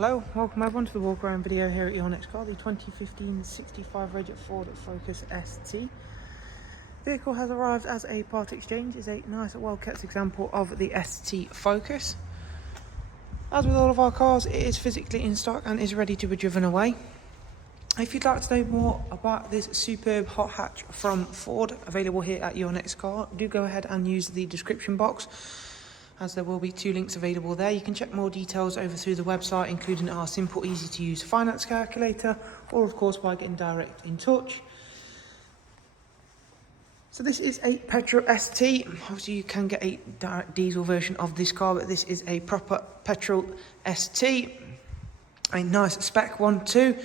Hello, welcome everyone to the walk around video here at your next car, the 2015 65 Reg Ford Focus ST. Vehicle has arrived as a part exchange. Is a nice, well kept example of the ST Focus. As with all of our cars, it is physically in stock and is ready to be driven away. If you'd like to know more about this superb hot hatch from Ford, available here at your next car, do go ahead and use the description box, as there will be 2 links available there. You can check more details over through the website, including our simple, easy to use finance calculator, or of course by getting direct in touch. So this is a petrol ST. Obviously you can get a direct diesel version of this car, but this is a proper petrol ST. A nice spec one too.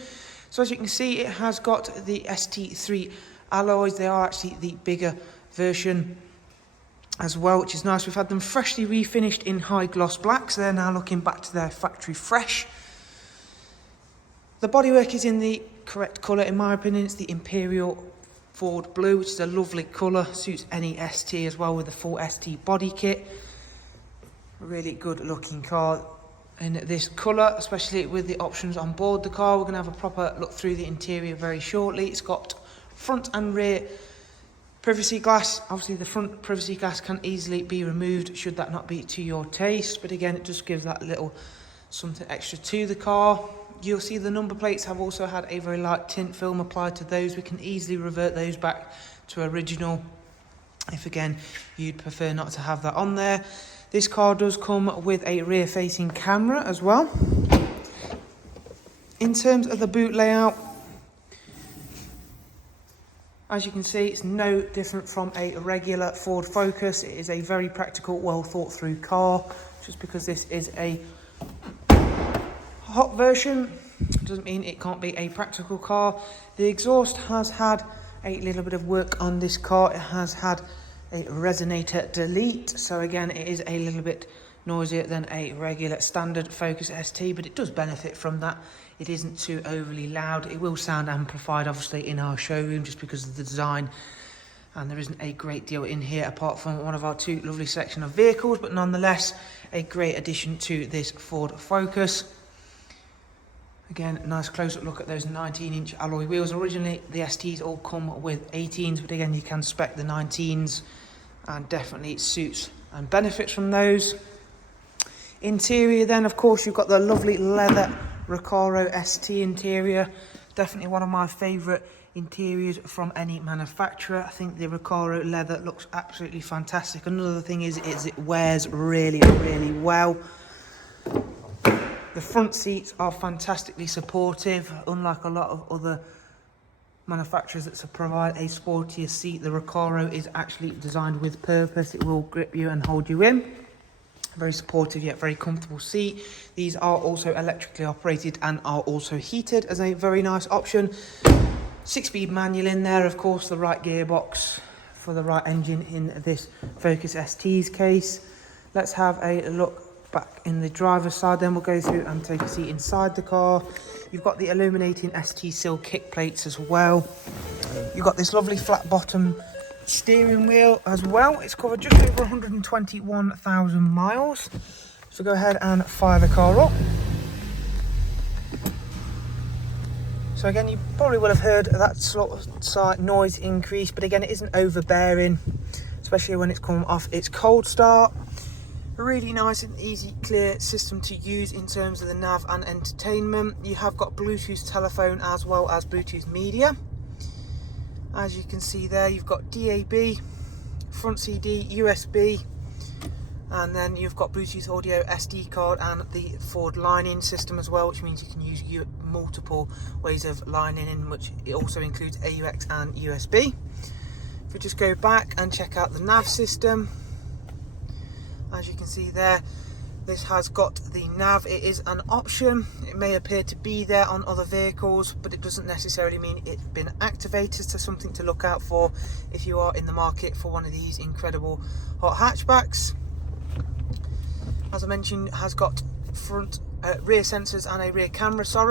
So as you can see, it has got the ST-3 alloys. They are actually the bigger version as well, which is nice. We've had them freshly refinished in high gloss black, so they're now looking back to their factory fresh. The bodywork is in the correct colour, in my opinion. It's the Imperial Ford Blue, which is a lovely colour, suits any ST as well, with the full ST body kit. A really good looking car in this colour, especially with the options on board the car. We're going to have a proper look through the interior very shortly. It's got front and rear privacy glass. Obviously the front privacy glass can easily be removed should that not be to your taste, but again, it just gives that little something extra to the car. You'll see the number plates have also had a very light tint film applied to those. We can easily revert those back to original if again you'd prefer not to have that on there. This car does come with a rear facing camera as well. In terms of the boot layout, as you can see, it's no different from a regular Ford Focus. It is a very practical, well thought through car. Just because this is a hot version doesn't mean it can't be a practical car. The exhaust has had a little bit of work on this car. It has had a resonator delete, so again it is a little bit noisier than a regular standard Focus ST, but it does benefit from that. It isn't too overly loud. It will sound amplified obviously in our showroom just because of the design, and there isn't a great deal in here apart from one of our 2 lovely selection of vehicles, but nonetheless a great addition to this Ford Focus. Again, a nice close-up look at those 19-inch alloy wheels. Originally the STs all come with 18s, but again you can spec the 19s, and definitely it suits and benefits from those. Interior then, of course, you've got the lovely leather Recaro ST interior. Definitely one of my favourite interiors from any manufacturer. I think the Recaro leather looks absolutely fantastic. Another thing is it wears really, really well. The front seats are fantastically supportive. Unlike a lot of other manufacturers that provide a sportier seat, the Recaro is actually designed with purpose. It will grip you and hold you in. Very supportive yet very comfortable seat. These are also electrically operated and are also heated as a very nice option. 6-speed manual in there, of course, the right gearbox for the right engine in this Focus ST's case. Let's have a look back in the driver's side, then we'll go through and take a seat inside the car. You've got the illuminating ST Sil kick plates as well. You've got this lovely flat bottom steering wheel as well. It's covered just over 121,000 miles. So go ahead and fire the car up. So again, you probably will have heard that slight noise increase, but again, it isn't overbearing, especially when it's come off its cold start. A really nice and easy, clear system to use in terms of the nav and entertainment. You have got Bluetooth telephone as well as Bluetooth media. As you can see there, you've got DAB, front CD, USB, and then you've got Bluetooth audio, SD card, and the Ford line-in system as well, which means you can use multiple ways of lining in, which it also includes AUX and USB. If we just go back and check out the nav system, as you can see there, this has got the nav. It is an option. It may appear to be there on other vehicles, but it doesn't necessarily mean it's been activated, so something to look out for if you are in the market for one of these incredible hot hatchbacks. As I mentioned, it has got rear sensors and a rear camera, so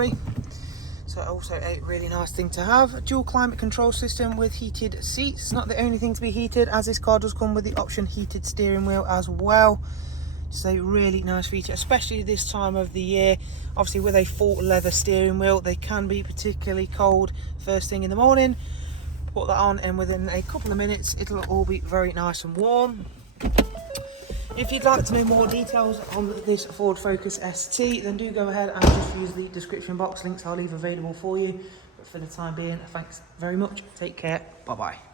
also a really nice thing to have. A dual climate control system with heated seats. It's not the only thing to be heated, as this car does come with the option heated steering wheel as well. It's a really nice feature, especially this time of the year. Obviously with a full leather steering wheel, they can be particularly cold first thing in the morning. Put that on and within a couple of minutes it'll all be very nice and warm. If you'd like to know more details on this Ford Focus ST, then do go ahead and just use the description box links I'll leave available for you. But for the time being, thanks very much. Take care. Bye bye.